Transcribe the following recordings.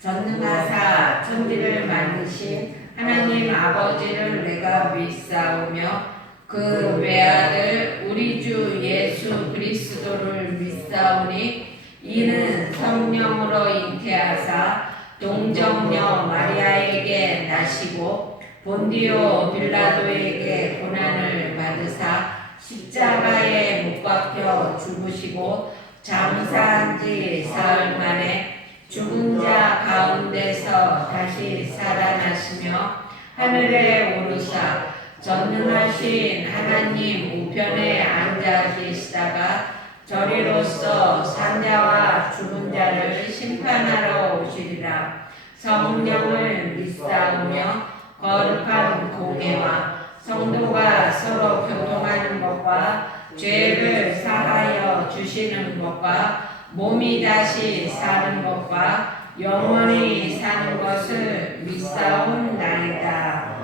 전능하사 천지를 만드신 하나님 아버지를 내가 믿사오며 그 외아들 우리 주 예수 그리스도를 믿사오니 이는 성령으로 잉태하사 동정녀 마리아에게 나시고 본디오 빌라도에게 고난을 받으사 십자가에 못 박혀 죽으시고 장사한 지 사흘 만에 죽은 자 가운데서 다시 살아나시며 하늘에 오르사 전능하신 하나님 우편에 앉아 계시다가 저리로서 산자와 죽은 자를 심판하러 오시리라. 성령을 믿사오며 거룩한 공회와 성도가 서로 교통하는 것과 죄를 사하여 주시는 것과 몸이 다시 사는 것과 영원히 사는 것을 믿사옵나이다.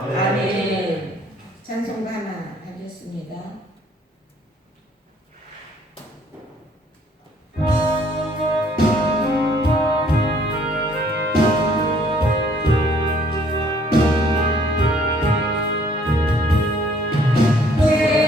아멘. 찬송가 하나 하겠습니다. 내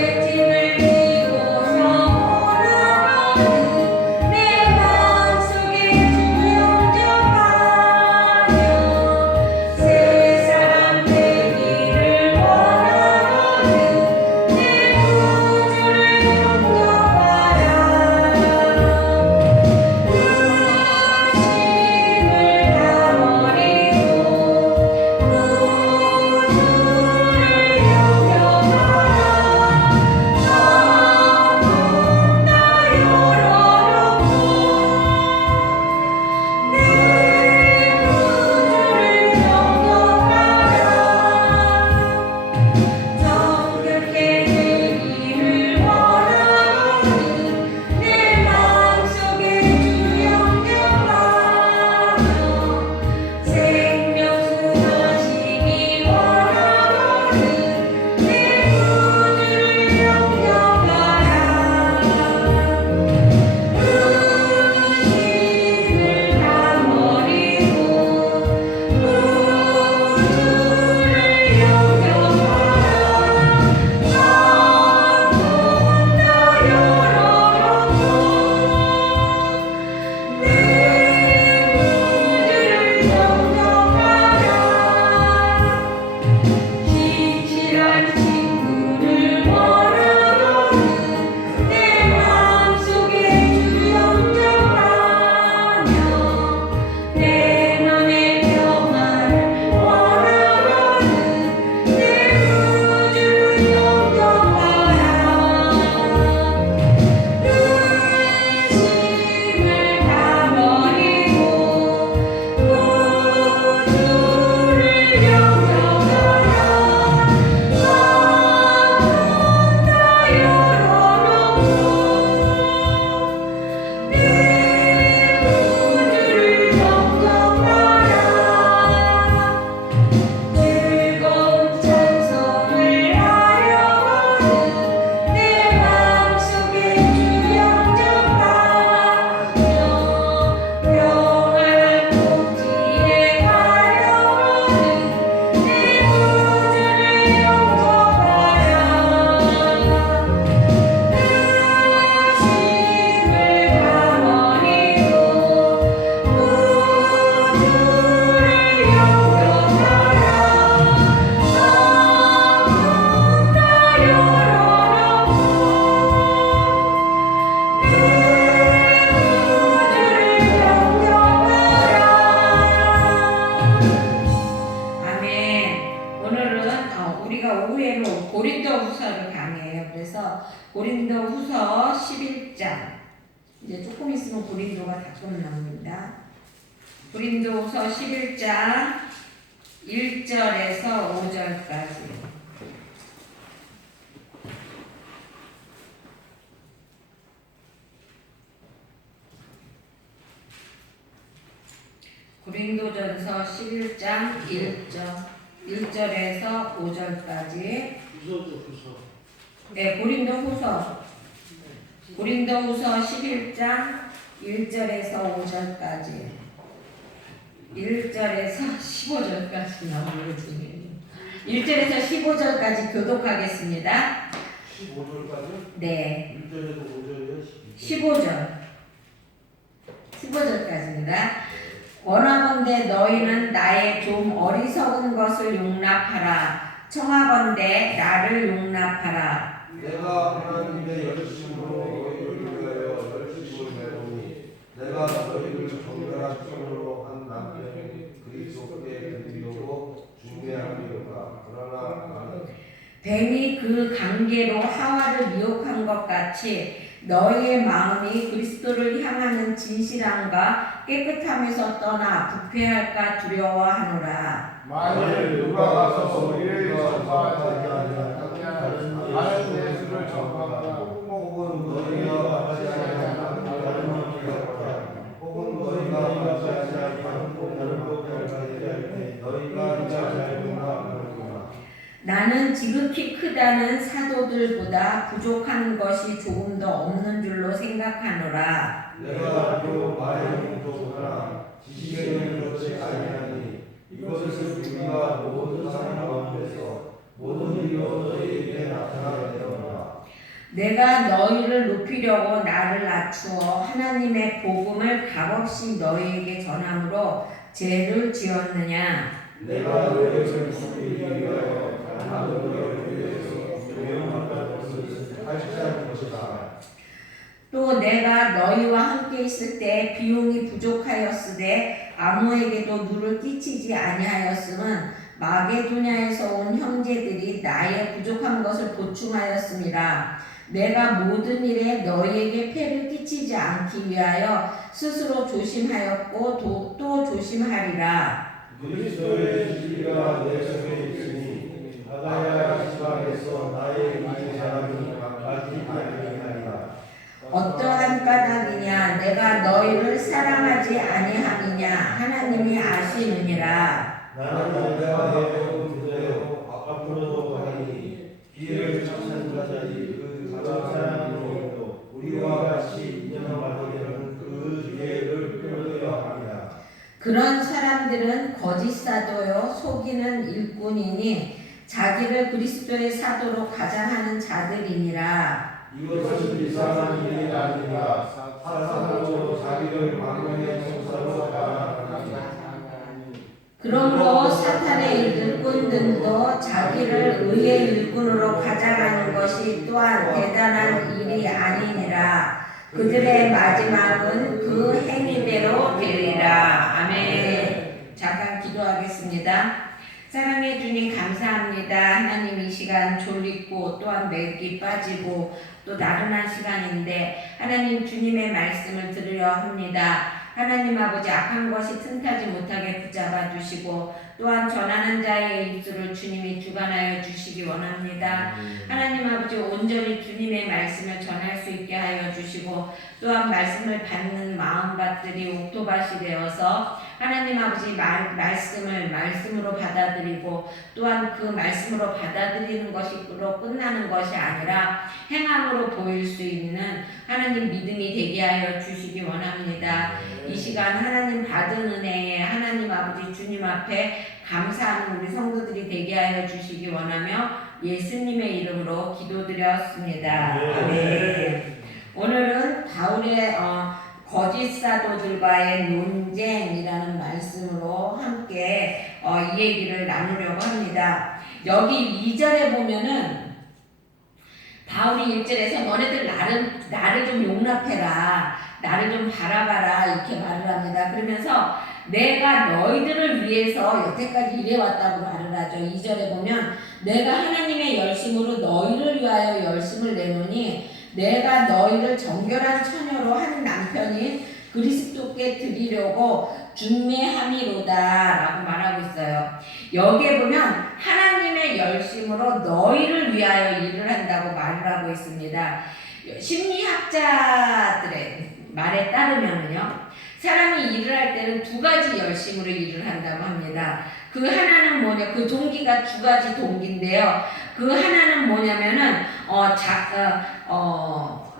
후서를 강의해요. 그래서 고린도 후서 11장. 이제 조금 있으면 고린도가 다 끝납니다. 고린도 후서 11장 1절에서 5절까지. 고린도전서 11장 1절에서 5절까지. 네, 고린도후서 11장 1절에서 5절까지. 1절에서 15절까지 나오는 중이에요. 1절에서 15절까지 교독하겠습니다. 15절까지? 네. 1절에서 5절이에요? 15절까지입니다. 원하건대 너희는 나의 좀 어리석은 것을 용납하라. 청하건대 나를 용납하라. 내가 하나님의 열심으로 너희를 위하여 열심을 내노니 내가 너희를 정결한 손으로 한 남편 그리스도께 드리려고 준비함이로다. 그러나 나는 뱀이 그 관계로 하와를 미혹한 것 같이 너희의 마음이 그리스도를 향하는 진실함과 깨끗함에서 떠나 부패할까 두려워하노라. 만일 누가 가서 우리를 전파하지 아니하면 다른 예수를 전파하거나 혹은 너희가 받지 아니하는 다른 영이라 혹은 너희가 받지 아니하는 다른 영이라 너희가 이제 알구나. 나는 지극히 크다는 사도들보다 부족한 것이 조금 더 없는 줄로 생각하노라. 내가 또 말의 용도보다 지식에는 그렇지 아니하니 이것을 우리가 모든 사람 가운데서 모든 일로 너희에게 나타나려니와 내가 너희를 높이려고 나를 낮추어 하나님의 복음을 값없이 너희에게 전함으로 죄를 지었느냐. 내가 너희를 돕기 위하여 나도 너희를 위해서 명령할 것을 할지하는 것이다. 또 내가 너희와 함께 있을 때 비용이 부족하였으되 아무에게도 누를 끼치지 아니하였음은 마게도냐에서 온 형제들이 나의 부족한 것을 보충하였음이라. 내가 모든 일에 너희에게 폐를 끼치지 않기 위하여 스스로 조심하였고 또 조심하리라. 그리스도의 진리가 내 속에 있으니 바다야 지방에서 나의 이 사람이 바뀌지 아니하리라. 어떠한 까닭이냐 내가 너희를 사랑하지 아니함이냐 하나님이 아시느니라. 나는 내가 너희를 그대로 앞으로도 하니 기회를 찾는 자들이 그 다른 사람으로 우리와 같이 인정받으려는 그 기회를 끌어야 합니다. 그런 사람들은 거짓 사도요 속이는 일꾼이니 자기를 그리스도의 사도로 가장하는 자들이니라. 이것은 이상한 일이 아니라 사탄으로 자기를 망령의 총사로 가라하니 그러므로 사탄의 일꾼들도 자기를 의의 일꾼으로 가장하는 것이 또한 대단한 일이 아니니라. 그들의 마지막은 그 행위대로 되리라. 아멘. 잠깐 기도하겠습니다. 사랑해 주님 감사합니다. 하나님 이 시간 졸리고 또한 맥이 빠지고 또 나른한 시간인데 하나님 주님의 말씀을 들으려 합니다. 하나님 아버지 악한 것이 틈타지 못하게 붙잡아 주시고 또한 전하는 자의 입술을 주님이 주관하여 주시기 원합니다. 하나님 아버지 온전히 주님의 말씀을 전할 수 있게 하여 주시고 또한 말씀을 받는 마음밭들이 옥토밭이 되어서 하나님 아버지 말씀을 말씀으로 받아들이고 또한 그 말씀으로 받아들이는 것으로 끝나는 것이 아니라 행함으로 보일 수 있는 하나님 믿음이 되게 하여 주시기 원합니다. 이 시간 하나님 받은 은혜에 하나님 아버지 주님 앞에 감사하는 우리 성도들이 되게 하여 주시기 원하며 예수님의 이름으로 기도드렸습니다. 아멘. 오늘은 바울의 거짓 사도들과의 논쟁이라는 말씀으로 함께 이 얘기를 나누려고 합니다. 여기 2절에 보면은 바울이 1절에서 너네들 나를 좀 용납해라. 나를 좀 바라봐라. 이렇게 말을 합니다. 그러면서 내가 너희들을 위해서 여태까지 일해왔다고 말을 하죠. 2절에 보면 내가 하나님의 열심으로 너희를 위하여 열심을 내노니 내가 너희를 정결한 처녀로 한 남편인 그리스도께 드리려고 중매함이로다 라고 말하고 있어요. 여기에 보면 하나님의 열심으로 너희를 위하여 일을 한다고 말을 하고 있습니다. 심리학자들의 말에 따르면요, 사람이 일을 할 때는 두 가지 열심으로 일을 한다고 합니다. 그 하나는 뭐냐, 그 동기가 두 가지 동기인데요. 그 하나는 뭐냐면은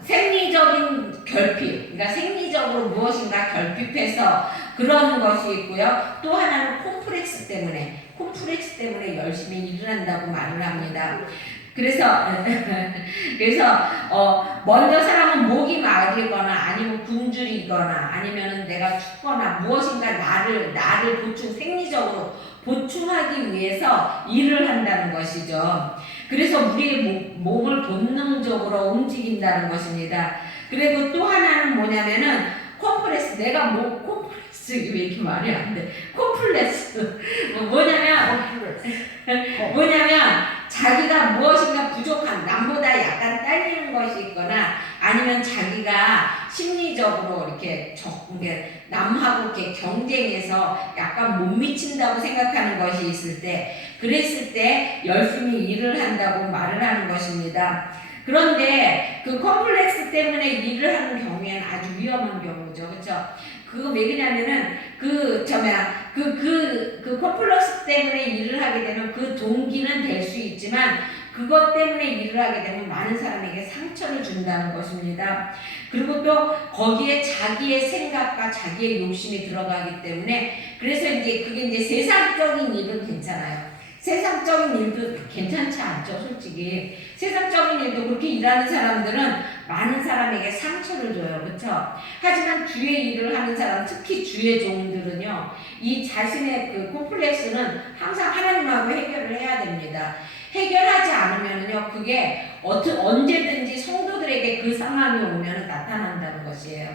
생리적인 결핍, 그러니까 생리적으로 무엇인가 결핍해서 그런 것이 있고요. 또 하나는 콤플렉스 때문에 열심히 일을 한다고 말을 합니다. 그래서 먼저 사람은 목이 마르거나 아니면 굶주리거나 아니면은 내가 춥거나 무엇인가 나를 생리적으로 보충하기 위해서 일을 한다는 것이죠. 그래서 우리의 몸을 본능적으로 움직인다는 것입니다. 그리고 또 하나는 뭐냐면은 콤플렉스, 콤플렉스 왜 이렇게 말이 안 돼? 콤플렉스 뭐냐면 자기가 무엇인가 부족한, 남보다 약간 딸리는 것이 있거나 아니면 자기가 심리적으로 이렇게 남하고 이렇게 경쟁해서 약간 못 미친다고 생각하는 것이 있을 때, 그랬을 때 열심히 일을 한다고 말을 하는 것입니다. 그런데 그 컴플렉스 때문에 일을 하는 경우에는 아주 위험한 경우죠. 그렇죠? 그거 왜 그러냐면은 그 컴플렉스 때문에 일을 하게 되면 그 동기는 될 수 있지만 그것 때문에 일을 하게 되면 많은 사람에게 상처를 준다는 것입니다. 그리고 또 거기에 자기의 생각과 자기의 욕심이 들어가기 때문에, 그래서 그게 이제 세상적인 일은 괜찮아요. 세상적인 일도 괜찮지 않죠, 솔직히. 세상적인 일도 그렇게 일하는 사람들은 많은 사람에게 상처를 줘요, 그렇죠? 하지만 주의 일을 하는 사람, 특히 주의 종들은요, 이 자신의 그 콤플렉스는 항상 하나님하고 해결을 해야 됩니다. 해결하지 않으면요, 그게 언제든지 성도들에게 그 상황이 오면 나타난다는 것이에요.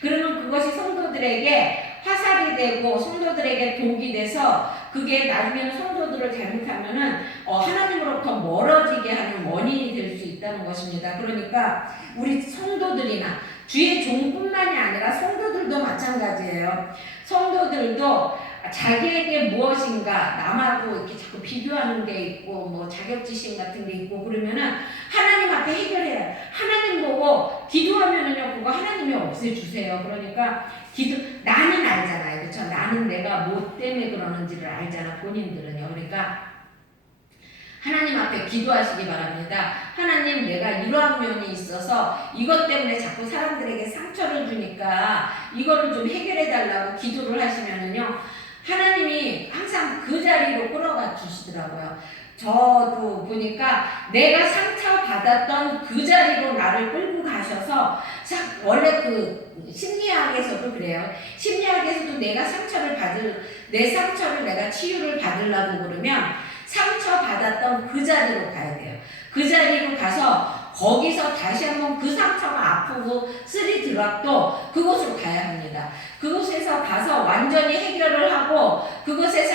그러면 그것이 성도들에게 화살이 되고 성도들에게 독이 돼서 그게 나중에는 성도들을 잘못하면은 하나님으로부터 멀어지게 하는 원인이 될 수 있다는 것입니다. 그러니까 우리 성도들이나 주의 종뿐만이 아니라 성도들도 마찬가지예요. 성도들도 자기에게 무엇인가 남하고 이렇게 자꾸 비교하는 게 있고 뭐 자격지심 같은 게 있고 그러면은 하나님 앞에 해결해요. 하나님 보고 기도하면은요, 그거 하나님이 없애주세요. 그러니까 나는 알잖아요. 그렇죠? 나는 내가 뭐 때문에 그러는지를 알잖아, 본인들은요. 그러니까 하나님 앞에 기도하시기 바랍니다. 하나님, 내가 이러한 면이 있어서 이것 때문에 자꾸 사람들에게 상처를 주니까 이거를 좀 해결해 달라고 기도를 하시면은요, 하나님이 항상 그 자리로 끌어가 주시더라고요. 저도 보니까 내가 상처받았던 그 자리로 나를 끌고 가셔서, 원래 그 심리학에서도 그래요. 심리학에서도 내 상처를 내가 치유를 받으려고 그러면 상처받았던 그 자리로 가야 돼요. 그 자리로 가서 거기서 다시 한번 그 상처가 아프고 쓰리더라도 그곳으로 가야 합니다. 그곳에서 가서 완전히 해결을 하고, 그곳에서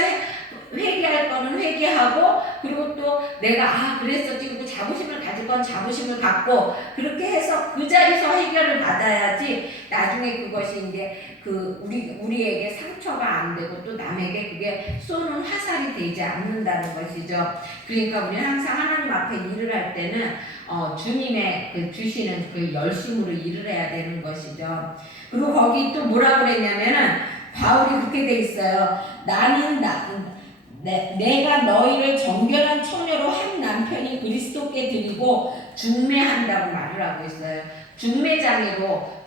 회개할 거는 회개하고, 그리고 또 내가 그랬었지, 그리고 자부심을 가질 건 자부심을 갖고, 그렇게 해서 그 자리에서 해결을 받아야지 나중에 그것이 이제 우리에게 상처가 안 되고 또 남에게 그게 쏘는 화살이 되지 않는다는 것이죠. 그러니까 우리는 항상 하나님 앞에 일을 할 때는 주님의 주시는 그 열심으로 일을 해야 되는 것이죠. 그리고 거기 또 뭐라고 그랬냐면은 바울이 그렇게 돼 있어요. 내가 너희를 정결한 처녀로 한 남편이 그리스도께 드리고 중매한다고 말을 하고 있어요. 중매장이로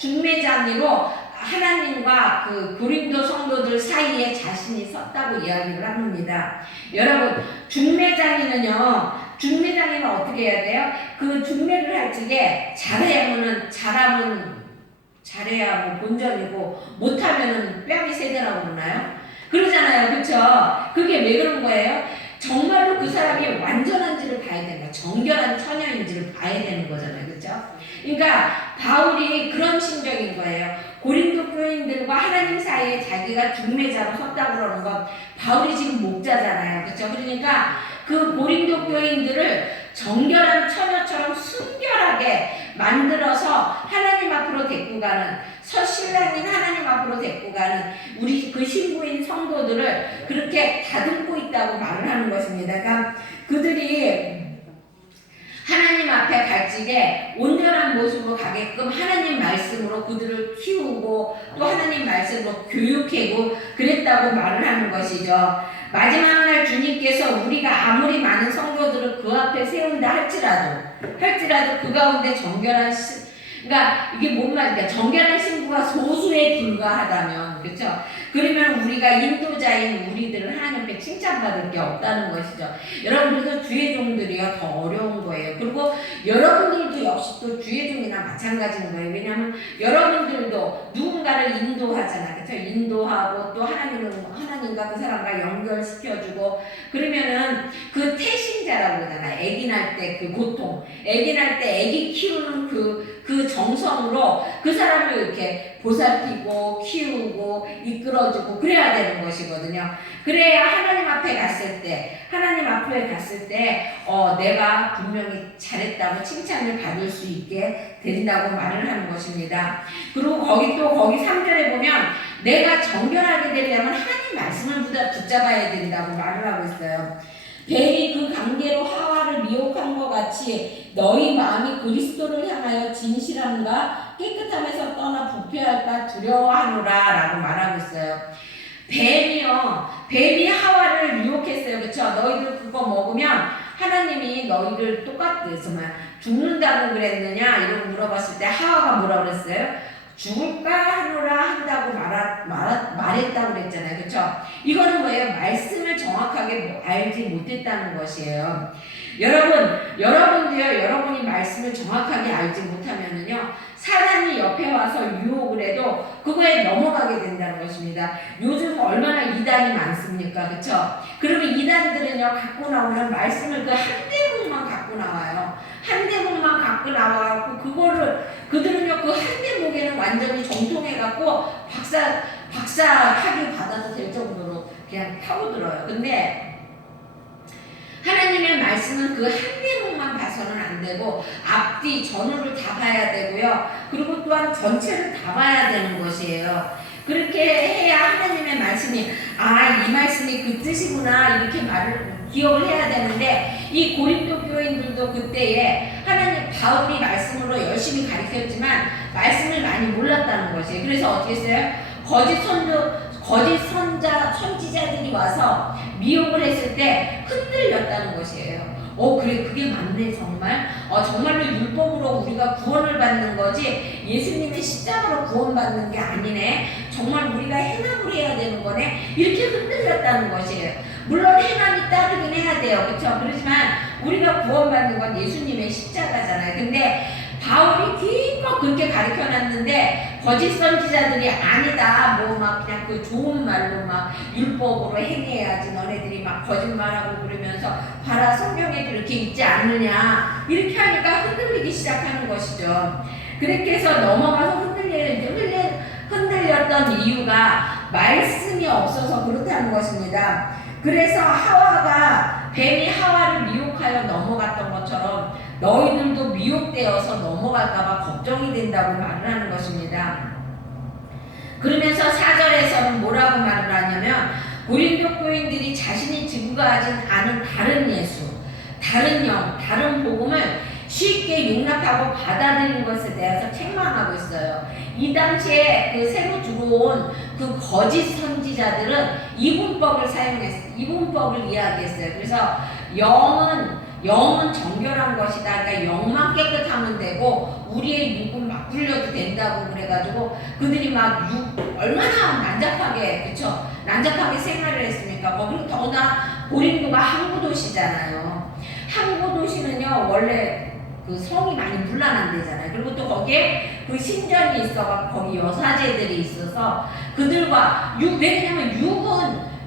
하나님과 그 고린도 성도들 사이에 자신이 섰다고 이야기를 합니다. 여러분, 중매장이는 어떻게 해야 돼요? 그 중매를 할 적에 잘해야 뭐 본전이고 못하면은 뺨이 세대라고 그러나요? 그러잖아요. 그렇죠? 그게 왜 그런 거예요? 정말로 그 사람이 완전한지를 봐야 되는 거야. 정결한 처녀인지를 봐야 되는 거잖아요. 그렇죠? 그러니까 바울이 그런 심정인 거예요. 고린도 교인들과 하나님 하나님 사이에 자기가 중매자로 섰다고 그러는 건 바울이 지금 목자잖아요. 그렇죠? 그러니까 그 고린도 교인들을 정결한 처녀처럼 순결하게 만들어서 하나님 앞으로 데리고 가는, 신랑인 하나님 앞으로 데리고 가는 우리 그 신부인 성도들을 그렇게 다듬고 있다고 말을 하는 것입니다. 그러니까 그들이 하나님 앞에 갈 적에 온전한 모습으로 가게끔 하나님 말씀으로 그들을 키우고 또 하나님 말씀으로 교육하고 그랬다고 말을 하는 것이죠. 마지막 날 주님께서 우리가 아무리 많은 성도들을 그 앞에 세운다 할지라도 그 가운데 정결한 그러니까 이게 뭔 말이야? 정결한 신부가 소수에 불과하다면, 그렇죠? 그러면 우리가 인도자인 우리들은 하나님 앞에 칭찬받을 게 없다는 것이죠. 여러분들도 주의 종들이요 더 어려운 거예요. 그리고 여러분들도 역시 또 주의 종이나 마찬가지인 거예요. 왜냐하면 여러분들도 누군가를 인도하잖아, 그렇죠? 인도하고 또 하나님과 그 사람과 연결시켜주고 그러면은 그 태신자라고 그러잖아. 아기 날 때 그 고통, 아기 날 때 아기 키우는 그 정성으로 그 사람을 이렇게 보살피고 키우고 이끌어주고 그래야 되는 것이거든요. 그래야 하나님 앞에 갔을 때 내가 분명히 잘했다고 칭찬을 받을 수 있게 된다고 말을 하는 것입니다. 그리고 거기 3절에 보면 내가 정결하게 되려면 하나님 말씀을 붙잡아야 된다고 말을 하고 있어요. 뱀이 그 관계로 하와를 미혹한 것 같이 너희 마음이 그리스도를 향하여 진실함과 깨끗함에서 떠나 부패할까 두려워하노라 라고 말하고 있어요. 뱀이 하와를 유혹했어요. 그쵸? 너희들 그거 먹으면 하나님이 너희를 정말 죽는다고 그랬느냐 이러고 물어봤을 때 하와가 뭐라고 그랬어요? 죽을까 하노라 한다고 말했다고 그랬잖아요. 그렇죠? 이거는 뭐예요? 말씀을 정확하게 알지 못했다는 것이에요. 여러분도요, 여러분이 말씀을 정확하게 알지 못하면은요, 사단이 옆에 와서 유혹을 해도 그거에 넘어가게 된다는 것입니다. 요즘 얼마나 이단이 많습니까? 그쵸? 그러면 이단들은요, 갖고 나오는 말씀을 그 한 대목만 갖고 나와요. 한 대목만 갖고 나와갖고 그들은요, 그 한 대목에는 완전히 정통해갖고 박사학위 받아도 될 정도로 그냥 파고들어요. 근데 하나님의 말씀은 그 한 대목만 봐서는 안 되고 앞뒤 전후를 다 봐야 되고요. 그리고 또한 전체를 다 봐야 되는 것이에요. 그렇게 해야 하나님의 말씀이 이 말씀이 그 뜻이구나 이렇게 기억을 해야 되는데 이 고린도 교인들도 그때에 바울이 말씀으로 열심히 가르쳤지만 말씀을 많이 몰랐다는 것이에요. 그래서 어떻게 했어요? 거짓 선지자들이 와서 미혹을 했을 때 흔들렸다는 것이에요. 그래, 그게 맞네, 정말. 정말로 율법으로 우리가 구원을 받는 거지, 예수님의 십자가로 구원받는 게 아니네. 정말 우리가 행함을 해야 되는 거네. 이렇게 흔들렸다는 것이에요. 물론 행함이 따르긴 해야 돼요. 그쵸? 그렇지만 우리가 구원받는 건 예수님의 십자가잖아요. 근데 바울이 기껏 그렇게 가르쳐 놨는데 거짓 선지자들이 아니다 그냥 그 좋은 말로 율법으로 행해야지 너네들이 거짓말하고 그러면서 봐라 성경에 그렇게 있지 않느냐 이렇게 하니까 흔들리기 시작하는 것이죠. 그렇게 해서 넘어가서 흔들렸던 이유가 말씀이 없어서 그렇다는 것입니다. 그래서 뱀이 하와를 미혹하여 넘어갔던 것처럼 너희들도 미혹되어서 넘어갈까봐 걱정이 된다고 말을 하는 것입니다. 그러면서 4절에서는 뭐라고 말을 하냐면 고린도 교인들이 자신이 지구가진 않은 다른 예수, 다른 영, 다른 복음을 쉽게 용납하고 받아들인 것에 대해서 책망하고 있어요. 이 당시에 그 새로 들어온 그 거짓 선지자들은 이분법을 이분법을 이야기했어요. 그래서 영은 정결한 것이다. 그러니까 영만 깨끗하면 되고 우리의 육은 막 굴려도 된다고 그래가지고 그들이 얼마나 난잡하게 생활을 했습니까? 거기는 더구나 고린도가 항구 도시잖아요. 항구 도시는요 원래 그 성이 많이 문란한 데잖아요. 그리고 또 거기에 그 신전이 있어서 거기 여사제들이 있어서 그들과 왜냐면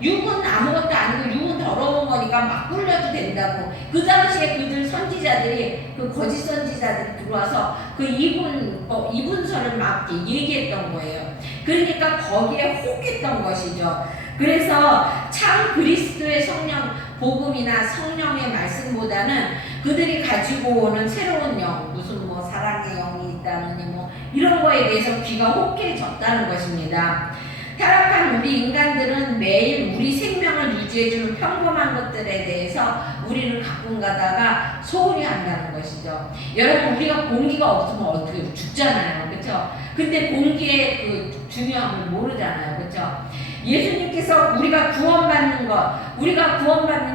육은 아무것도 아니고 육은 더러운 거니까 막 굴려도 된다고. 그 당시에 그들 선지자들이 그 거짓 선지자들이 들어와서 그 이분서를 막 얘기했던 거예요. 그러니까 거기에 혹했던 것이죠. 그래서 참 그리스도의 성령 복음이나 성령의 말씀보다는 그들이 가지고 오는 새로운 영, 무슨 뭐 사랑의 영이 있다느니 뭐 이런 거에 대해서 귀가 혹해졌다는 것입니다. 타락한 우리 인간들은 매일 우리 생명을 유지해주는 평범한 것들에 대해서 우리는 가끔 가다가 소홀히 한다는 것이죠. 여러분, 우리가 공기가 없으면 어떻게 죽잖아요. 그렇죠? 근데 공기의 그 중요함을 모르잖아요. 그렇죠? 예수님께서 우리가 구원받는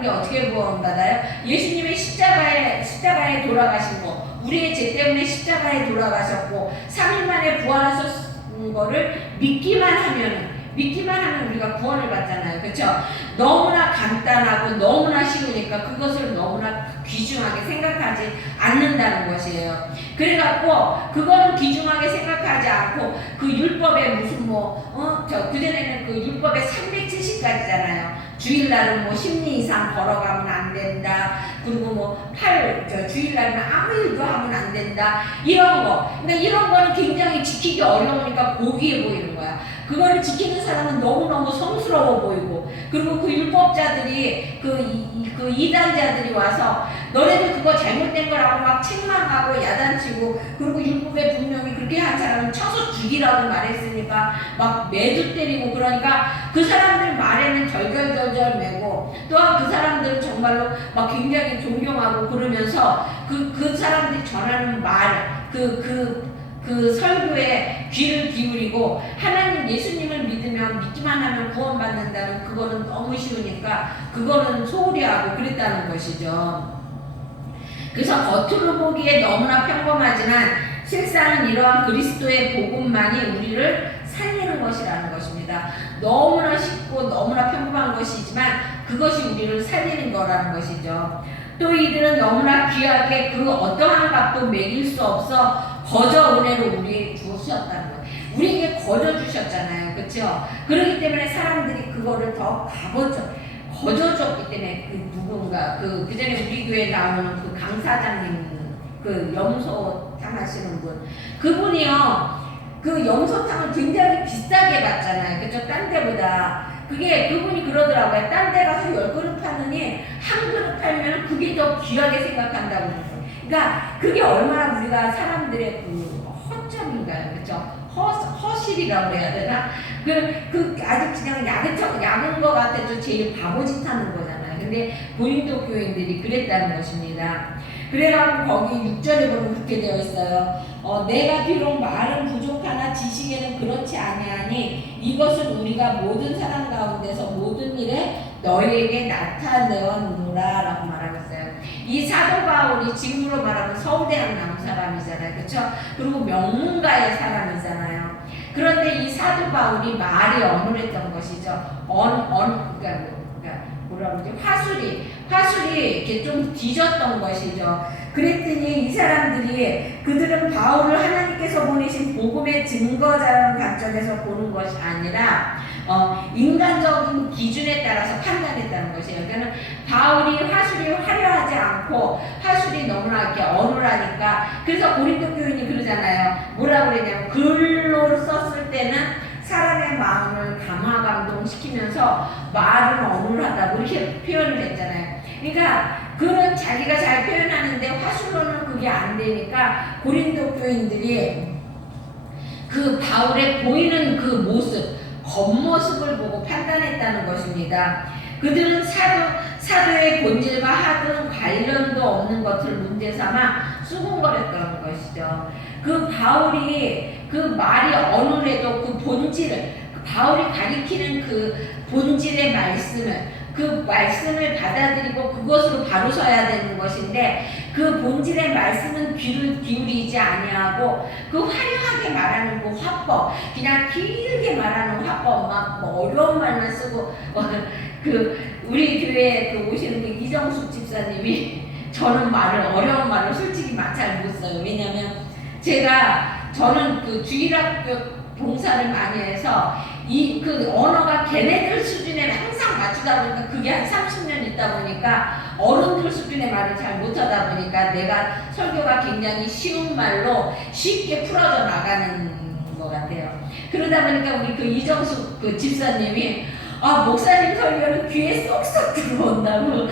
게 어떻게 구원받아요? 예수님의 십자가에 돌아가신 거, 우리의 죄 때문에 십자가에 돌아가셨고 3일 만에 부활하셨는 거를 믿기만 하면 우리가 구원을 받잖아요. 그렇죠? 너무나 간단하고 너무나 쉬우니까 그것을 너무나 귀중하게 생각하지 않는다는 것이에요. 그래갖고 그거는 귀중하게 생각하지 않고 그 율법에 무슨 그전에는 그 율법에 370가지잖아요. 주일날은 뭐 10리 이상 걸어가면 안 된다. 그리고 주일날은 아무 일도 하면 안 된다. 이런 거. 그러니까 이런 거는 굉장히 지키기 어려우니까 고귀해 보이는 거야. 그거를 지키는 사람은 너무너무 성스러워 보이고, 그리고 그 율법자들이 그 이단자들이 와서 너네들 그거 잘못된 거라고 막 책망하고 야단치고, 그리고 율법에 분명히 그렇게 한 사람은 쳐서 죽이라고 말했으니까 막 매도 때리고, 그러니까 그 사람들 말에는 절절절절 매고, 또한 그 사람들은 정말로 막 굉장히 존경하고 그러면서 그 사람들이 전하는 말, 그 설교에 귀를 기울이고 하나님 예수님을 믿기만 하면 구원받는다는 그거는 너무 쉬우니까 그거는 소홀히 하고 그랬다는 것이죠. 그래서 겉으로 보기에 너무나 평범하지만 실상은 이러한 그리스도의 복음만이 우리를 살리는 것이라는 것입니다. 너무나 쉽고 너무나 평범한 것이지만 그것이 우리를 살리는 거라는 것이죠. 또 이들은 너무나 귀하게 그 어떠한 값도 매길 수 없어 거저 은혜로 우리에게 주셨다는 거예요. 우리에게 거저 주셨잖아요. 그렇죠? 그렇기 때문에 사람들이 그거를 더 거저 줬기 때문에 그전에 우리 교회에 나오는 그 강사장님, 그 염소탕 하시는 분, 그분이요, 그 염소탕을 굉장히 비싸게 받잖아요. 그렇죠? 딴 데보다. 그분이 그러더라고요. 딴 데 가서 10그릇 파느니 한 그릇 팔면 그게 더 귀하게 생각한다고 그러더라고요. 그러니까 그게 얼마나 우리가 사람들의 그 허점인가요? 그렇죠? 허실이라고 해야 되나? 아주 그냥 야근 거 같아도 제일 바보짓 하는 거잖아요. 근데 고린도 교인들이 그랬다는 것입니다. 그래가지고 거기 6절에 보면 그렇게 되어 있어요. 내가 비록 말은 부족하나 지식에는 그렇지 아니하니 이것을 우리가 모든 사람 가운데서 모든 일에 너희에게 나타내었노라 라고 말하고 있어요. 이 사도 바울이 지금으로 말하면 서울대학 나온 사람이잖아요. 그렇죠? 그리고 명문가의 사람이잖아요. 그런데 이 사도 바울이 말이 어눌했던 것이죠. 화술이 이렇게 좀 뒤졌던 것이죠. 그랬더니 이 사람들이 그들은 바울을 하나님께서 보내신 복음의 증거자라는 관점에서 보는 것이 아니라 인간적인 기준에 따라서 판단했다는 것이에요. 그러니까 바울이 화술이 화려하지 않고 화술이 너무나 이렇게 어눌하니까, 그래서 고린도 교인이 그러잖아요. 뭐라고 그러냐면 글로 썼을 때는 사람의 마음을 감화감동시키면서 말은 어눌하다고 이렇게 표현을 했잖아요. 그러니까 그는 자기가 잘 표현하는데 화술로는 그게 안 되니까 고린도 교인들이 그 바울의 보이는 그 모습, 겉모습을 보고 판단했다는 것입니다. 그들은 사도의 본질과 하등 관련도 없는 것을 문제 삼아 수군거렸던 것이죠. 그 바울이 그 말이 어눌해도 그 본질을, 바울이 가리키는 그 본질의 그 말씀을 받아들이고 그것으로 바로 서야 되는 것인데, 그 본질의 말씀은 귀를 기울이지 아니하고 그 화려하게 말하는 그 화법, 그냥 길게 말하는 화법, 막 어려운 말만 쓰고 우리 교회에 오시는 그 이정숙 집사님이 저는 어려운 말을 솔직히 잘 못 써요. 왜냐면 저는 그 주일학교 봉사를 많이 해서 이 그 언어가 걔네들 수준에 항상 맞추다 보니까 그게 한 30년 있다 보니까 어른들 수준의 말을 잘 못하다 보니까 내가 설교가 굉장히 쉬운 말로 쉽게 풀어져 나가는 것 같아요. 그러다 보니까 우리 그 이정숙 그 집사님이 목사님 설교는 귀에 쏙쏙 들어온다고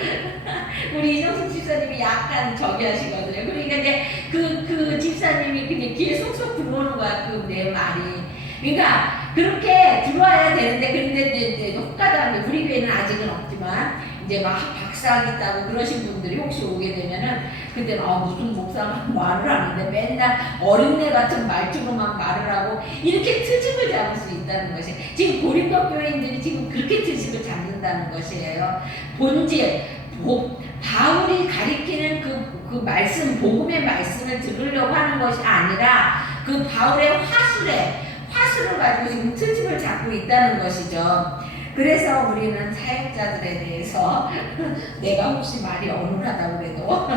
우리 이정숙 집사님이 약간 저기 하시거든요. 그러니까 이제 그 집사님이 그냥 귀에 쏙쏙 들어오는 거야, 그 내 말이. 그러니까 그렇게 들어와야 되는데, 근데 이제 효과도 우리 교회는 아직은 없지만 이제 막 박사학위 따고 그러신 분들이 혹시 오게 되면은 그때는 무슨 목사가 말을 하는데 맨날 어린애 같은 말투로만 말을 하고 이렇게 트집을 잡을 수 있다는 것이 지금 고린도 교인들이 지금 그렇게 트집을 잡는다는 것이에요. 본질, 바울이 가리키는 그 말씀, 복음의 말씀을 들으려고 하는 것이 아니라 그 바울의 화술을 가지고 지금 트집을 잡고 있다는 것이죠. 그래서 우리는 사역자들에 대해서 내가 혹시 말이 어눌하다고 그래도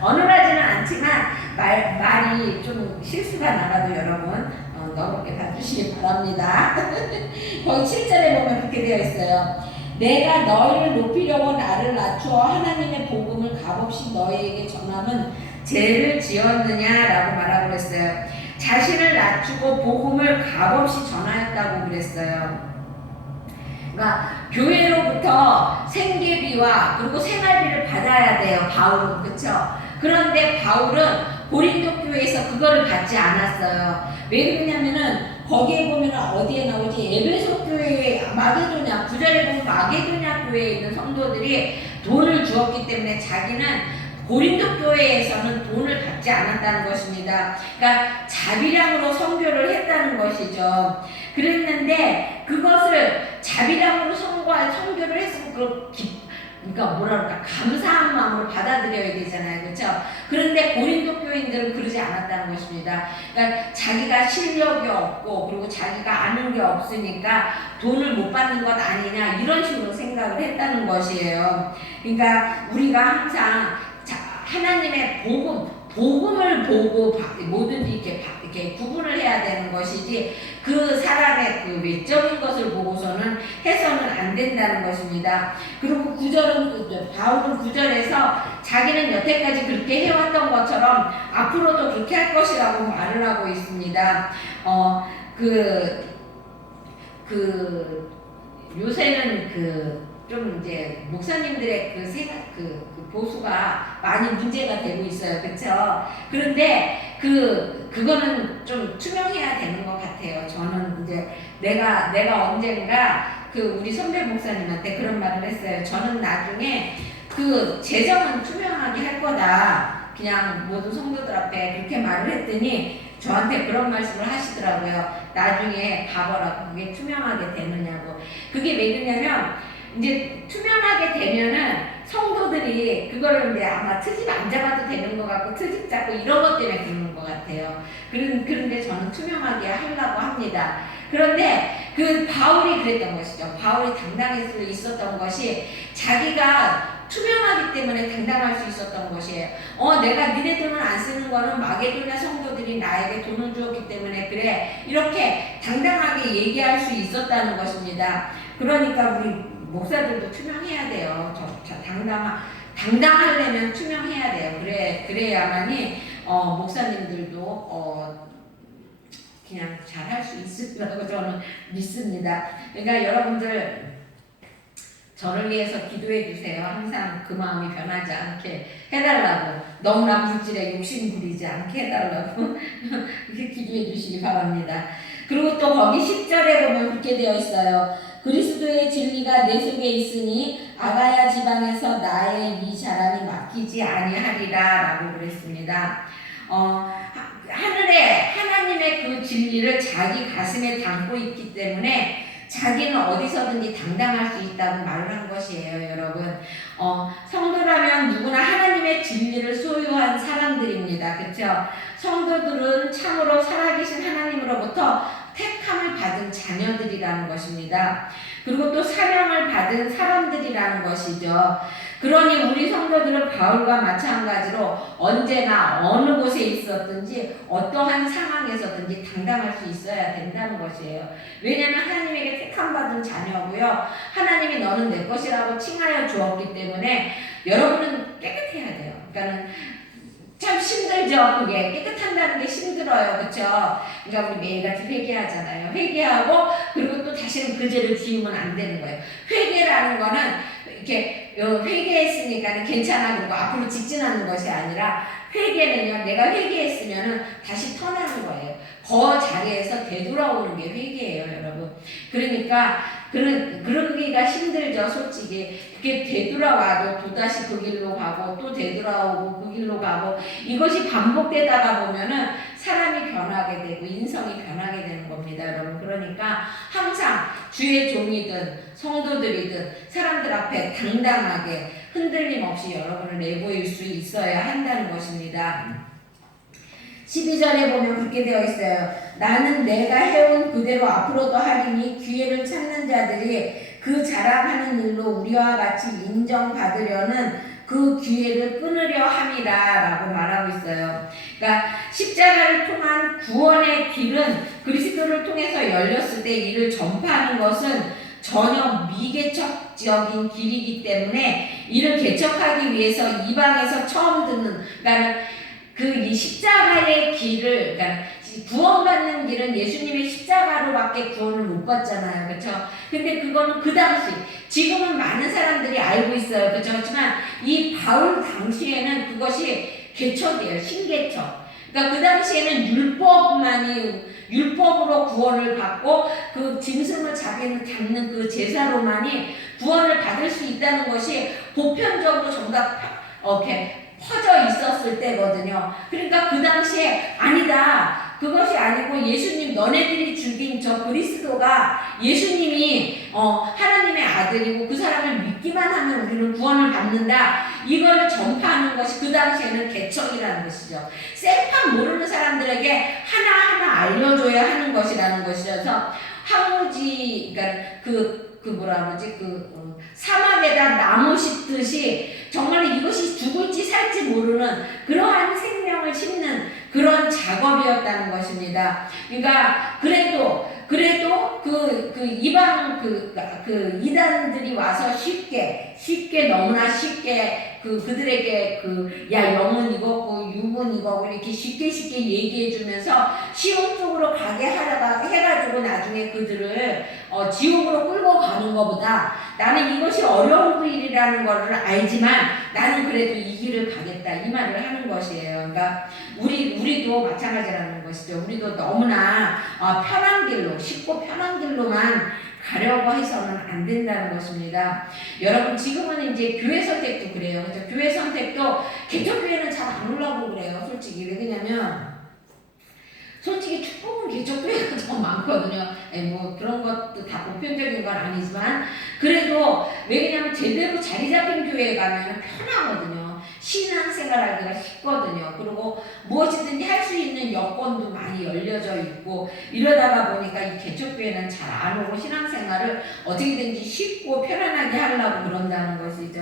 어눌하지는 않지만 말이 좀 실수가 나가도 여러분 너그럽게 봐주시기 바랍니다. 거기 7절에 보면 그렇게 되어 있어요. 내가 너희를 높이려고 나를 낮추어 하나님의 복음을 값없이 너희에게 전함은 죄를 지었느냐라고 말하고 그랬어요. 자신을 낮추고 복음을 값없이 전하였다고 그랬어요. 그러니까 교회로부터 생계비와 그리고 생활비를 받아야 돼요. 바울은. 그렇죠? 그런데 바울은 고린도 교회에서 그거를 받지 않았어요. 왜 그러냐면은 거기에 보면 어디에 나오지? 에베소 교회에 마게도냐 9절에 보면 마게도냐 교회에 있는 성도들이 돈을 주었기 때문에 자기는 고린도 교회에서는 돈을 받지 않았다는 것입니다. 그러니까 자비량으로 선교를 했다는 것이죠. 그랬는데 그것을 자비량으로 선교를 했으면 그러니까 뭐랄까 감사한 마음으로 받아들여야 되잖아요. 그렇죠? 그런데 고린도 교인들은 그러지 않았다는 것입니다. 그러니까 자기가 실력이 없고 그리고 자기가 아는 게 없으니까 돈을 못 받는 것 아니냐 이런 식으로 생각을 했다는 것이에요. 그러니까 우리가 항상 하나님의 복음을 보고 뭐든지 이렇게 구분을 해야 되는 것이지 그 사람의 그 외적인 것을 보고서는 해서는 안 된다는 것입니다. 그리고 바울은 9절에서 자기는 여태까지 그렇게 해왔던 것처럼 앞으로도 그렇게 할 것이라고 말을 하고 있습니다. 요새는 좀 이제 목사님들의 그 보수가 많이 문제가 되고 있어요. 그렇죠? 그런데 그거는 좀 투명해야 되는 것 같아요. 저는 이제 내가 언젠가 우리 선배 목사님한테 그런 말을 했어요. 저는 나중에 재정은 투명하게 할 거다. 그냥 모든 성도들 앞에 그렇게 말을 했더니 저한테 그런 말씀을 하시더라고요. 나중에 봐봐라. 그게 투명하게 되느냐고. 그게 왜 그러냐면 이제 투명하게 되면은 성도들이 그거를 이제 아마 트집 안 잡아도 되는 것 같고 트집 잡고 이런 것 때문에 그러는 것 같아요. 그런데 저는 투명하게 하려고 합니다. 그런데 바울이 그랬던 것이죠. 바울이 당당할 수 있었던 것이 자기가 투명하기 때문에 당당할 수 있었던 것이에요. 내가 니네 돈을 안 쓰는 거는 마게도냐 성도들이 나에게 돈을 주었기 때문에 그래. 이렇게 당당하게 얘기할 수 있었다는 것입니다. 그러니까 우리 목사들도 투명해야 돼요. 당당하려면 투명해야 돼요. 그래야만이 목사님들도 그냥 잘할 수 있으리라고 저는 믿습니다. 그러니까 여러분들 저를 위해서 기도해 주세요. 항상 그 마음이 변하지 않게 해달라고, 너무나 물질에 욕심 부리지 않게 해달라고 이렇게 기도해 주시기 바랍니다. 그리고 또 거기 10절에 보면 그렇게 되어 있어요. 그리스도의 진리가 내 속에 있으니 아가야 지방에서 나의 이 자랑이 막히지 아니하리라 라고 그랬습니다. 하늘에 하나님의 그 진리를 자기 가슴에 담고 있기 때문에 자기는 어디서든지 당당할 수 있다고 말을 한 것이에요. 여러분, 성도라면 누구나 하나님의 진리를 소유한 사람들입니다. 그렇죠? 성도들은 참으로 살아계신 하나님으로부터 택함을 받은 자녀들이라는 것입니다. 그리고 또 사명을 받은 사람들이라는 것이죠. 그러니 우리 성도들은 바울과 마찬가지로 언제나 어느 곳에 있었든지 어떠한 상황에서든지 당당할 수 있어야 된다는 것이에요. 왜냐하면 하나님에게 택함받은 자녀고요. 하나님이 너는 내 것이라고 칭하여 주었기 때문에 여러분은 깨끗해야 돼요. 그러니까는 참 힘들죠. 그게 깨끗한다는 게 힘들어요. 그렇죠? 그러니까 우리 매일같이 회개하잖아요. 회개하고 그리고 또 다시는 그 죄를 지으면 안 되는 거예요. 회개라는 거는 이렇게 회개했으니까 괜찮아 그리고 앞으로 직진하는 것이 아니라 회개는요. 내가 회개했으면은 다시 터나는 거예요. 그 자리에서 되돌아오는 게 회개예요, 여러분. 그러니까 그러기가 힘들죠, 솔직히. 그게 되돌아와도 또다시 그 길로 가고 또 되돌아오고 그 길로 가고 이것이 반복되다가 보면은 사람이 변하게 되고 인성이 변하게 되는 겁니다, 여러분. 그러니까 항상 주의 종이든 성도들이든 사람들 앞에 당당하게 흔들림 없이 여러분을 내보일 수 있어야 한다는 것입니다. 12절에 보면 그렇게 되어 있어요. 나는 내가 해온 그대로 앞으로도 하리니 기회를 찾는 자들이 그 자랑하는 일로 우리와 같이 인정받으려는 그 기회를 끊으려 함이라 라고 말하고 있어요. 그러니까 십자가를 통한 구원의 길은 그리스도를 통해서 열렸을 때 이를 전파하는 것은 전혀 미개척적인 길이기 때문에 이를 개척하기 위해서 이방에서 처음 듣는, 그러니까 이 십자가의 길을, 그러니까 구원받는 길은 예수님의 십자가로밖에 구원을 못 받잖아요. 그렇죠? 근데 그거는 그 당시, 지금은 많은 사람들이 알고 있어요. 그렇죠? 그렇지만 이 바울 당시에는 그것이 개척이에요. 신개척. 그러니까 그 당시에는 율법으로 구원을 받고 그 짐승을 잡는 그 제사로만이 구원을 받을 수 있다는 것이 보편적으로 전부 다 퍼져 있었을 때거든요. 그러니까 그 당시에 아니다. 그것이 아니고 예수님 너네들이 죽인 저 그리스도가 예수님이 하나님의 아들이고 그 사람을 믿기만 하면 우리는 구원을 받는다. 이걸 전파하는 것이 그 당시에는 개척이라는 것이죠. 생판 모르는 사람들에게 하나하나 알려줘야 하는 것이라는 것이어서 황무지, 그러니까 사막에다 나무 심듯이 정말 이것이 죽을지 살지 모르는 그러한 생명을 심는 그런 작업이었다는 것입니다. 그러니까 그래도 이방 이단들이 와서 쉽게 너무나 쉽게 그들에게 야 영은 이거고 육은 이거고 이렇게 쉽게 얘기해주면서 쉬운 쪽으로 가게 하다가 해가지고 나중에 그들을 지옥으로 끌고 가는 것보다 나는 이것이 어려운 일이라는 것을 알지만 나는 그래도 이 길을 가겠다 이 말을 하는 것이에요. 그러니까 우리도 마찬가지라는 것이죠. 우리도 너무나 편한 길로 쉽고 편한 길로만 가려고 해서는 안 된다는 것입니다. 여러분 지금은 이제 교회 선택도 그래요. 그렇죠? 교회 선택도 개척교회는 잘 안 올라오고 그래요. 솔직히 왜 그러냐면 솔직히 축복은 개척교회가 더 많거든요. 뭐 그런 것도 다 보편적인 건 아니지만 그래도 왜 그러냐면 제대로 자리 잡힌 교회에 가면 편하거든요. 신앙생활하기가 쉽거든요. 그리고 무엇이든지 할 수 있는 여건도 많이 열려져 있고 이러다가 보니까 이 개척교회는 잘 안 오고 신앙생활을 어떻게든지 쉽고 편안하게 하려고 그런다는 것이죠.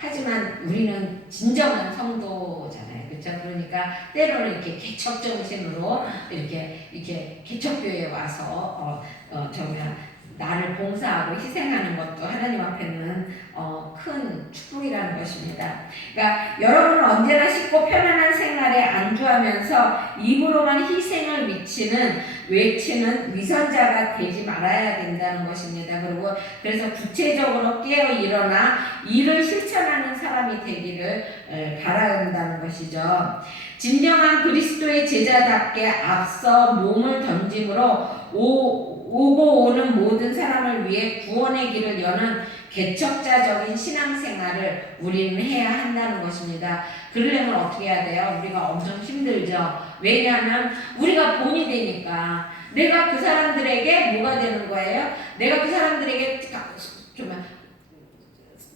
하지만 우리는 진정한 성도잖아요. 그렇죠? 그러니까 때로는 이렇게 개척 정신으로 이렇게 개척교회에 와서 나를 봉사하고 희생하는 것도 하나님 앞에는 큰 축복이라는 것입니다. 그러니까 여러분은 언제나 쉽고 편안한 생활에 안주하면서 입으로만 희생을 외치는 위선자가 되지 말아야 된다는 것입니다. 그래서 구체적으로 깨어 일어나 이를 실천하는 사람이 되기를 바란다는 것이죠. 진정한 그리스도의 제자답게 앞서 몸을 던짐으로 오고 오는 모든 사람을 위해 구원의 길을 여는 개척자적인 신앙생활을 우리는 해야 한다는 것입니다. 그러려면 어떻게 해야 돼요? 우리가 엄청 힘들죠. 왜냐하면 우리가 본이 되니까 내가 그 사람들에게 뭐가 되는 거예요? 내가 그 사람들에게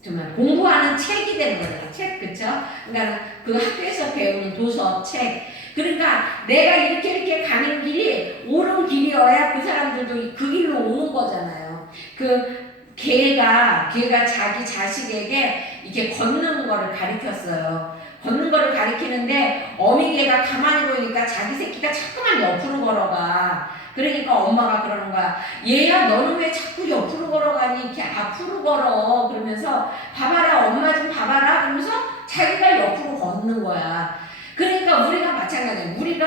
정말 공부하는 책이 되는 거잖아. 책, 그쵸? 그러니까 그 학교에서 배우는 도서, 책. 그러니까 내가 이렇게 가는 길이 옳은 길이어야 그 사람들도 그 길로 오는 거잖아요. 개가 자기 자식에게 이렇게 걷는 거를 가리켰어요. 걷는 거를 가리키는데 어미개가 가만히 보니까 자기 새끼가 자꾸만 옆으로 걸어가. 그러니까 엄마가 그러는 거야. 얘야 너는 왜 자꾸 옆으로 걸어가니? 이렇게 앞으로 걸어. 그러면서 봐봐라 엄마 좀 봐봐라. 그러면서 자기가 옆으로 걷는 거야. 그러니까 우리가 마찬가지예요. 우리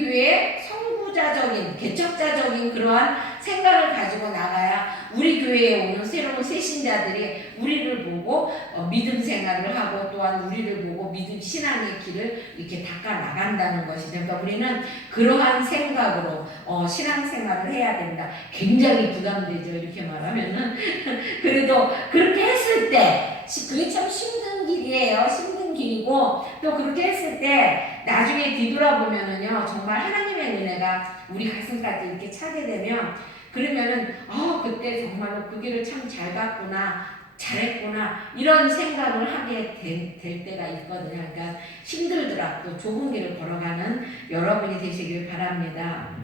교회에 선구자적인 개척자적인 그러한 생각을 가지고 나가야 우리 교회에 오는 새로운 새신자들이 우리를 보고 믿음 생활을 하고 또한 우리를 보고 믿음 신앙의 길을 이렇게 닦아 나간다는 것이죠. 그러니까 우리는 그러한 생각으로 신앙생활을 해야 된다. 굉장히 부담되죠. 이렇게 말하면은 그래도 그렇게 했을 때 그게 참 힘든 길이에요. 힘든 길이고 또 그렇게 했을 때 나중에 뒤돌아보면은요 정말 하나님의 은혜가 우리 가슴까지 이렇게 차게 되면 그러면은 그때 정말로 그 길을 참 잘 갔구나 잘했구나 이런 생각을 하게 될 때가 있거든요. 그러니까 힘들더라도 좁은 길을 걸어가는 여러분이 되시길 바랍니다.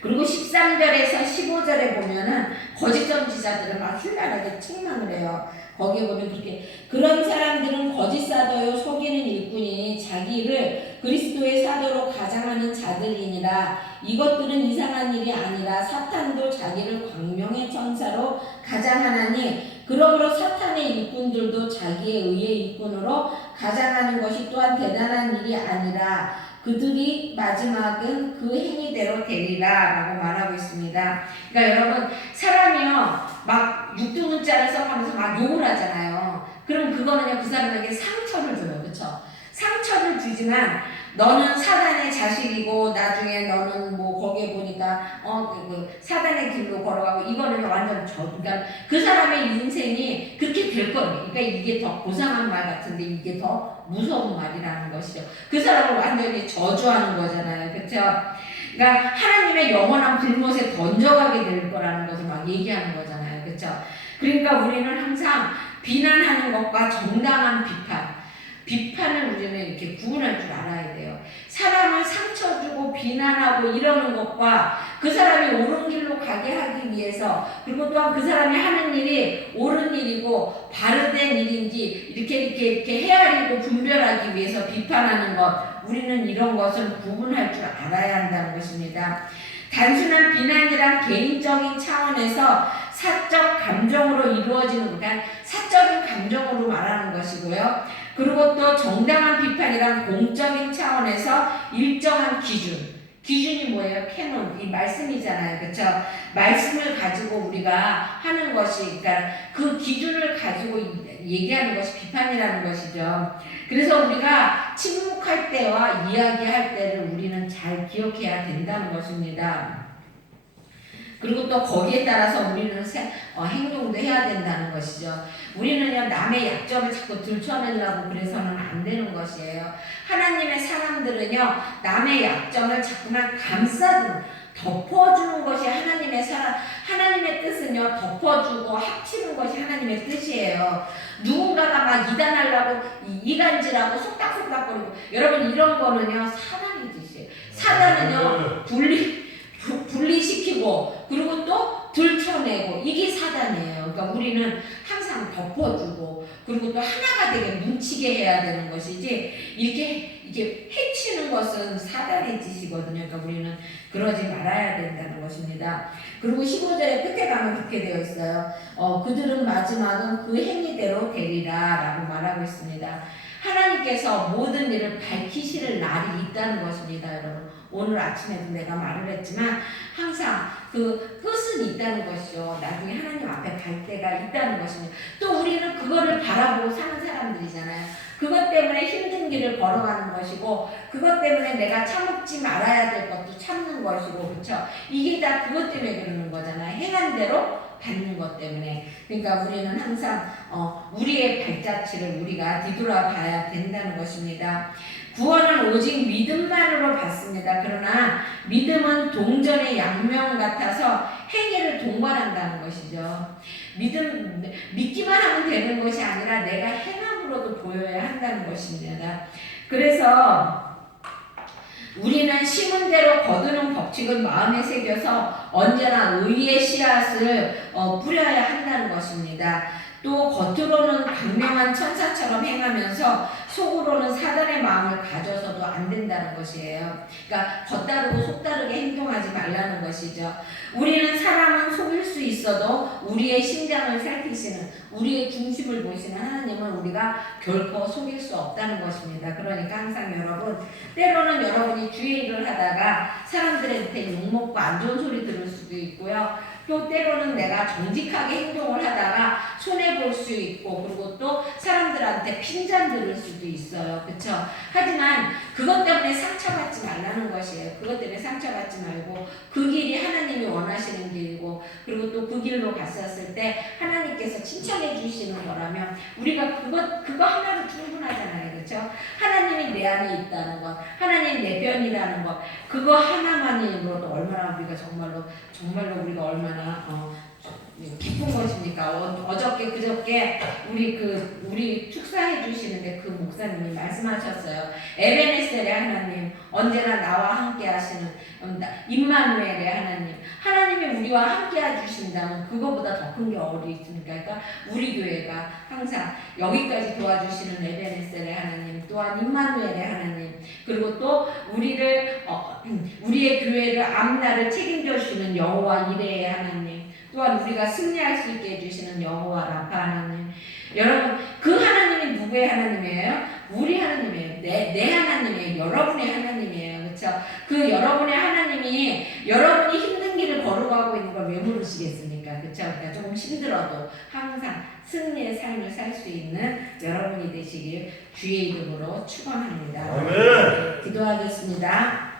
그리고 13절에서 15절에 보면은 거짓 선지자들은 막 신랄하게 책망을 해요. 거기에 보면 그렇게 그런 사람들은 거짓 사도요 속이는 일꾼이니 자기를 그리스도의 사도로 가장하는 자들이니라. 이것들은 이상한 일이 아니라 사탄도 자기를 광명의 천사로 가장하나니 그러므로 사탄의 일꾼들도 자기의 의의 일꾼으로 가장하는 것이 또한 대단한 일이 아니라 그들이 마지막은 그 행위대로 되리라 라고 말하고 있습니다. 그러니까 여러분 사람이요 막 육두문자를 써가면서 막 욕을 하잖아요. 그럼 그거는요 그 사람에게 상처를 줘요. 그쵸? 상처를 주지만 너는 사단의 자식이고 나중에 너는 뭐 거기에 보니까 사단의 길로 걸어가고 이거는 완전 그러니까 그 사람의 인생이 그렇게 될 거예요. 그러니까 이게 더 고상한 말 같은데 이게 더 무서운 말이라는 것이죠. 그 사람을 완전히 저주하는 거잖아요. 그렇죠? 그러니까 하나님의 영원한 불못에 던져가게 될 거라는 것을 막 얘기하는 거잖아요. 그렇죠? 그러니까 우리는 항상 비난하는 것과 정당한 비판을 우리는 이렇게 구분할 줄 알아야 돼요. 사람을 상처 주고 비난하고 이러는 것과 그 사람이 옳은 길로 가게 하기 위해서 그리고 또한 그 사람이 하는 일이 옳은 일이고 바르된 일인지 이렇게 헤아리고 분별하기 위해서 비판하는 것 우리는 이런 것을 구분할 줄 알아야 한다는 것입니다. 단순한 비난이란 개인적인 차원에서 사적 감정으로 이루어지는 그러니까 사적인 감정으로 말하는 것이고요. 그리고 또 정당한 비판이란 공적인 차원에서 일정한 기준이 뭐예요? 캐논, 이 말씀이잖아요. 그렇죠? 말씀을 가지고 우리가 하는 것이 그러니까 그 기준을 가지고 얘기하는 것이 비판이라는 것이죠. 그래서 우리가 침묵할 때와 이야기할 때를 우리는 잘 기억해야 된다는 것입니다. 그리고 또 거기에 따라서 우리는 행동도 해야 된다는 것이죠. 우리는요 남의 약점을 자꾸 들춰내려고 그래서는 안 되는 것이에요. 하나님의 사람들은요 남의 약점을 자꾸만 덮어주는 것이 하나님의 뜻은요 덮어주고 합치는 것이 하나님의 뜻이에요. 누군가가 막 이단하려고 이간질하고 속닥속닥거리고 여러분 이런 거는요 사단의 짓이에요. 사단은요 분리시키고 그리고 또 들춰내고 이게 사단이에요. 그러니까 우리는 항상 덮어주고 그리고 또 하나가 되게 뭉치게 해야 되는 것이지 이렇게 해치는 것은 사단의 짓이거든요. 그러니까 우리는 그러지 말아야 된다는 것입니다. 그리고 15절의 끝에 가면 그렇게 되어 있어요. 그들은 마지막은 그 행위대로 되리라 라고 말하고 있습니다. 하나님께서 모든 일을 밝히실 날이 있다는 것입니다. 여러분 오늘 아침에도 내가 말을 했지만 항상 그 끝은 있다는 것이죠. 나중에 하나님 앞에 갈 때가 있다는 것입니다. 또 우리는 그거를 바라보고 사는 사람들이잖아요. 그것 때문에 힘든 길을 걸어가는 것이고 그것 때문에 내가 참지 말아야 될 것도 참는 것이고 그렇죠? 이게 다 그것 때문에 그러는 거잖아요. 행한 대로 받는 것 때문에. 그러니까 우리는 항상 우리의 발자취를 우리가 뒤돌아봐야 된다는 것입니다. 구원은 오직 믿음만으로 받습니다. 그러나 믿음은 동전의 양면 같아서 행위를 동반한다는 것이죠. 믿기만 하면 되는 것이 아니라 내가 행함으로도 보여야 한다는 것입니다. 그래서 우리는 심은 대로 거두는 법칙을 마음에 새겨서 언제나 의의 씨앗을 뿌려야 한다는 것입니다. 또 겉으로는 강명한 천사처럼 행하면서 속으로는 사단의 마음을 가져서도 안 된다는 것이에요. 그러니까 겉다르고 속다르게 행동하지 말라는 것이죠. 우리는 사람은 속일 수 있어도 우리의 심장을 살피시는, 우리의 중심을 보시는 하나님은 우리가 결코 속일 수 없다는 것입니다. 그러니까 항상 여러분, 때로는 여러분이 주의 일을 하다가 사람들한테 욕먹고 안 좋은 소리 들을 수도 있고요. 또 때로는 내가 정직하게 행동을 하다가 손해볼 수 있고, 그리고 또 사람들한테 핀잔 들을 수도 있어요. 그쵸? 하지만 그것 때문에 상처받지 말라는 것이에요. 그것 때문에 상처받지 말고 그 길이 하나님이 원하시는 길이고, 그리고 또 그 길로 갔었을 때 하나님께서 칭찬해 주시는 거라면 우리가 그거 하나로 충분하잖아요. 그쵸? 하나님이 내 안에 있다는 것, 하나님이 내 편이라는 것, 그거 하나만으로도 얼마나 우리가 정말로 우리가 얼마나 기쁜 것입니까? 어저께 그저께 우리 축사해 주시는데 그 목사님이 말씀하셨어요. 에베네셀의 하나님, 언제나 나와 함께 하시는 임마누엘의 하나님이 우리와 함께 해주신다면 그거보다 더 큰 게 어디 있습니까? 그러니까 우리 교회가 항상 여기까지 도와주시는 에베네셀의 하나님, 또한 임마누엘의 하나님, 그리고 또 우리의 교회를 앞날을 책임져 주시는 여호와 이레의 하나님, 또한 우리가 승리할 수 있게 해주시는 여호와 라파 하나님. 여러분, 그 하나님이 누구의 하나님이에요? 우리 하나님이에요. 내 하나님이에요. 여러분의 하나님이에요. 그렇죠? 그 여러분의 하나님이 여러분이 힘든 길을 걸어가고 있는 걸 왜 모르시겠습니까? 그렇죠? 그러니까 조금 힘들어도 항상 승리의 삶을 살 수 있는 여러분이 되시길 주의 이름으로 축원합니다. 아멘. 기도하겠습니다.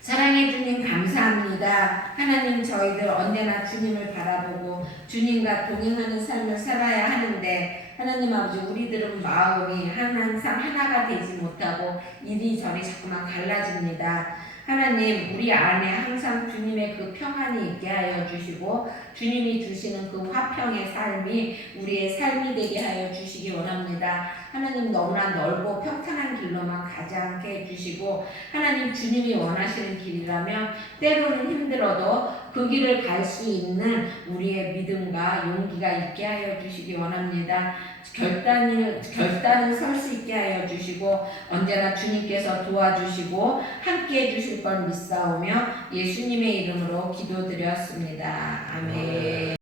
사랑해 주님 감사합니다. 하나님, 저희들 언제나 주님을 바라보고 주님과 동행하는 삶을 살아야 하는데, 하나님 아버지, 우리들은 마음이 항상 하나가 되지 못하고 이리저리 자꾸만 갈라집니다. 하나님, 우리 안에 항상 주님의 그 평안이 있게 하여 주시고 주님이 주시는 그 화평의 삶이 우리의 삶이 되게 하여 주시기 원합니다. 하나님, 너무나 넓고 평탄한 길로만 가지 않게 해주시고, 하나님, 주님이 원하시는 길이라면 때로는 힘들어도 그 길을 갈 수 있는 우리의 믿음과 용기가 있게 하여 주시기 원합니다. 결단을 설 수 있게 하여 주시고 언제나 주님께서 도와주시고 함께 해주실 걸 믿사오며 예수님의 이름으로 기도드렸습니다. 아멘.